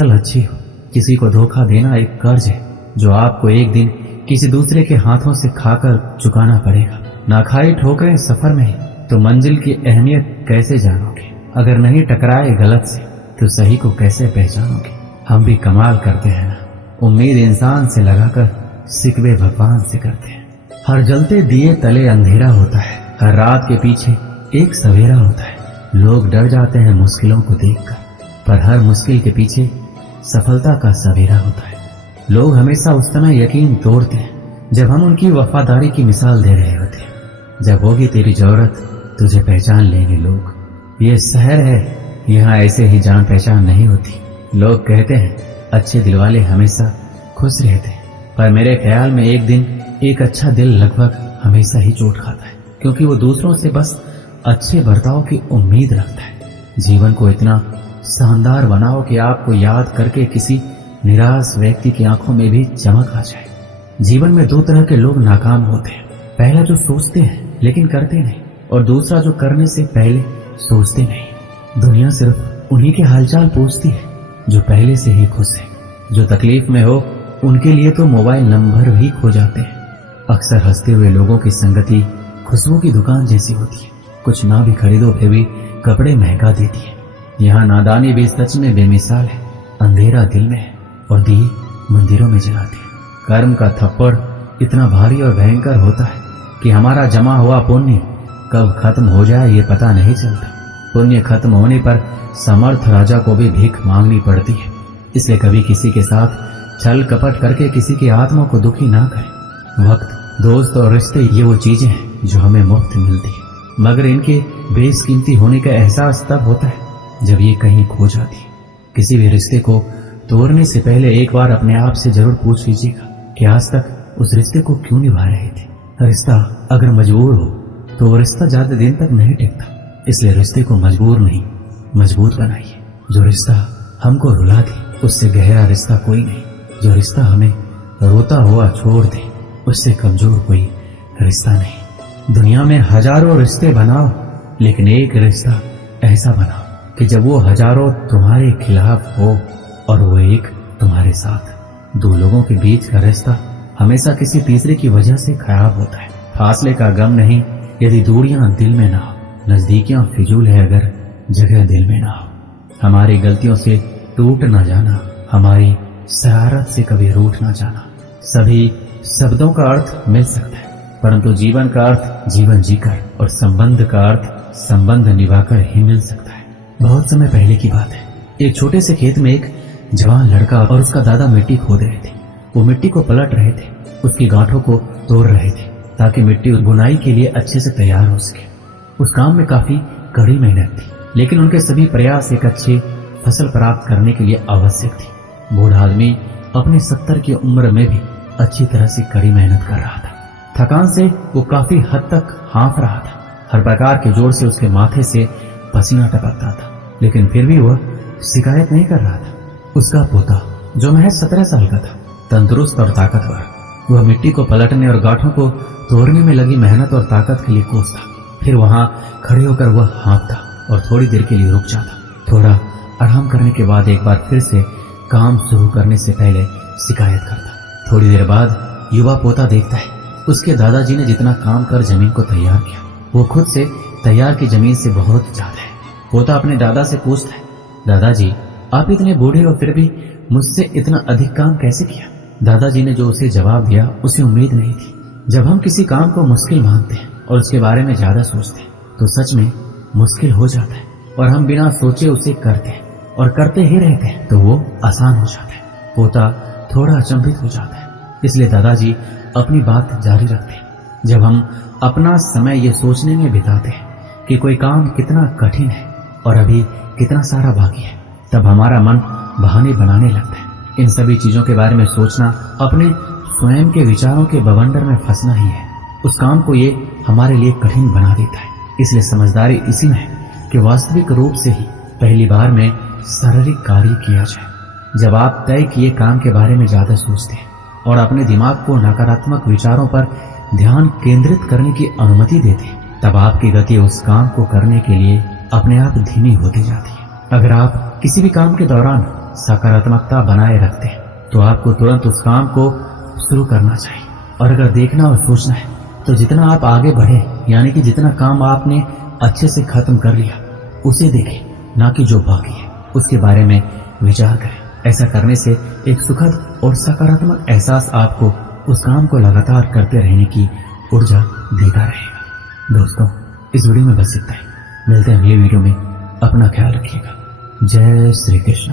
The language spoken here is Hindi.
चल अच्छी हो। किसी को धोखा देना एक कर्ज है जो आपको एक दिन किसी दूसरे के हाथों से खाकर चुकाना पड़ेगा। ना खाई ठोकरें सफर में तो मंजिल की अहमियत कैसे जानोगे। अगर नहीं टकराए गलत से तो सही को कैसे पहचानोगे। हम भी कमाल करते हैं ना, उम्मीद इंसान से लगाकर सिकवे भगवान से करते हैं। हर जलते दिए तले अंधेरा होता है, हर रात के पीछे एक सवेरा होता है। लोग डर जाते हैं मुश्किलों को देखकर, पर हर मुश्किल के पीछे सफलता का सवेरा होता है। लोग हमेशा उस समय यकीन तोड़ते हैं जब हम उनकी वफादारी की मिसाल दे रहे होते हैं। जब होगी तेरी जरूरत तुझे पहचान लेंगे लोग। ये शहर है, यहाँ ऐसे ही जान पहचान नहीं होती। लोग कहते हैं अच्छे दिल वाले हमेशा खुश रहते हैं, पर मेरे ख्याल में एक दिन एक अच्छा दिल लगभग हमेशा ही चोट खाता है, क्योंकि वो दूसरों से बस अच्छे बर्ताव की उम्मीद रखता है। जीवन को इतना शानदार बनाओ कि आपको याद करके किसी निराश व्यक्ति की आंखों में भी चमक आ जाए। जीवन में दो तरह के लोग नाकाम होते हैं, पहला जो सोचते हैं लेकिन करते नहीं, और दूसरा जो करने से पहले सोचते नहीं। दुनिया सिर्फ उन्हीं के हालचाल पूछती है जो पहले से ही खुश है। जो तकलीफ में हो उनके लिए तो मोबाइल नंबर भी खो जाते हैं। अक्सर हंसते हुए लोगों की संगति खुशबू की दुकान जैसी होती है, कुछ ना भी खरीदो फिर भी कपड़े महंगा देती है। यहाँ नादानी भी सच में बेमिसाल है, अंधेरा दिल में है और दिए मंदिरों में जलाते हैं। कर्म का थप्पड़ इतना भारी और भयंकर होता है कि हमारा जमा हुआ पुण्य कब खत्म हो जाए ये पता नहीं चलता। पुण्य खत्म होने पर समर्थ राजा को भी भीख मांगनी पड़ती है। इसलिए कभी किसी के साथ छल कपट करके किसी की आत्मा को दुखी ना करें। वक्त, दोस्त और रिश्ते ये वो चीजें हैं जो हमें मुफ्त मिलती है, मगर इनके बेशकीमती होने का एहसास तब होता है जब ये कहीं खो जाती है। किसी भी रिश्ते को तोड़ने से पहले एक बार अपने आप से जरूर पूछ लीजिएगा कि आज तक उस रिश्ते को क्यों निभा रहे थे। रिश्ता अगर मजबूर हो तो वो रिश्ता ज्यादा दिन तक नहीं टिकता, इसलिए रिश्ते को मजबूर नहीं मजबूत बनाइए। जो रिश्ता हमको रुला दे उससे गहरा रिश्ता कोई नहीं। जो रिश्ता हमें रोता हुआ छोड़ दे उससे कमजोर कोई रिश्ता नहीं। दुनिया में हजारों रिश्ते बनाओ, लेकिन एक रिश्ता ऐसा बनाओ कि जब वो हजारों तुम्हारे खिलाफ हो और वो एक तुम्हारे साथ। दो लोगों के बीच का रिश्ता हमेशा किसी तीसरे की वजह से खराब होता है। फासले का गम नहीं यदि दूरियां दिल में ना हो, नजदीकियां फिजूल है अगर जगह दिल में ना हो। हमारी गलतियों से टूट ना जाना, हमारी शरारत से कभी रूठ ना जाना। सभी शब्दों का अर्थ मिल सकता है, परंतु जीवन का अर्थ जीवन जीकर और संबंध का अर्थ संबंध निभाकर ही मिल सकता है। बहुत समय पहले की बात है, एक छोटे से खेत में एक जवान लड़का और उसका दादा मिट्टी खोद रहे थे। वो मिट्टी को पलट रहे थे, उसकी गांठों को तोड़ रहे थे ताकि मिट्टी बुनाई के लिए अच्छे से तैयार हो सके। उस काम में काफी कड़ी मेहनत थी, लेकिन उनके सभी प्रयास एक अच्छी फसल प्राप्त करने के लिए आवश्यक थी। बूढ़ा आदमी अपने 70 की उम्र में भी अच्छी तरह से कड़ी मेहनत कर रहा था। थकान से वो काफी हद तक हाँफ रहा था। हर प्रकार के जोर से उसके माथे से पसीना टपकता था, लेकिन फिर भी वह शिकायत नहीं कर रहा था। उसका पोता जो महज 17 साल का था, तंदुरुस्त और ताकतवर, वह मिट्टी को पलटने और गांठों को तोड़ने में लगी मेहनत और ताकत के लिए कोस था। फिर वहां खड़े होकर वह हाँफता और थोड़ी देर के लिए रुक जाता। थोड़ा आराम करने के बाद एक बार फिर से काम शुरू करने से पहले शिकायत करता। थोड़ी देर बाद युवा पोता देखता है उसके दादाजी ने जितना काम कर जमीन को तैयार किया वो खुद से तैयार की जमीन से बहुत ज्यादा है। पोता अपने दादा से पूछता है, दादाजी आप इतने बूढ़े हो फिर भी मुझसे इतना अधिक काम कैसे किया। दादाजी ने जो उसे जवाब दिया उसे उम्मीद नहीं थी। जब हम किसी काम को मुश्किल मानते हैं और उसके बारे में ज्यादा सोचते हैं तो सच में मुश्किल हो जाता है, और हम बिना सोचे उसे करते हैं और करते ही रहते हैं तो वो आसान हो जाता है। पोता थोड़ा अचंभित हो जाता है, इसलिए दादाजी अपनी बात जारी रखते हैं। जब हम अपना समय ये सोचने में बिताते हैं कि कोई काम कितना कठिन है और अभी कितना सारा बाकी है, तब हमारा मन बहाने बनाने लगता है। इन सभी चीजों के बारे में सोचना अपने स्वयं के विचारों के बवंडर में फंसना ही है। उस काम को ये हमारे लिए कठिन बना देता है। इसलिए समझदारी इसी में है कि वास्तविक रूप से ही पहली बार में शारीरिक कार्य किया जाए। जब आप तय किए काम के बारे में ज्यादा सोचते हैं और अपने दिमाग को नकारात्मक विचारों पर ध्यान केंद्रित करने की अनुमति देते हैं, तब आपकी गति उस काम को करने के लिए अपने आप धीमी होती जाती है। अगर आप किसी भी काम के दौरान सकारात्मकता बनाए रखते हैं तो आपको तुरंत उस काम को शुरू करना चाहिए। और अगर देखना और सोचना है तो जितना आप आगे बढ़े, यानी कि जितना काम आपने अच्छे से खत्म कर लिया उसे देखें, ना कि जो बाकी है उसके बारे में विचार करें। ऐसा करने से एक सुखद और सकारात्मक एहसास आपको उस काम को लगातार करते रहने की ऊर्जा देता रहेगा। दोस्तों, इस वीडियो में बस इतना ही। मिलते हैं अगले वीडियो में। अपना ख्याल रखिएगा। जय श्री कृष्ण।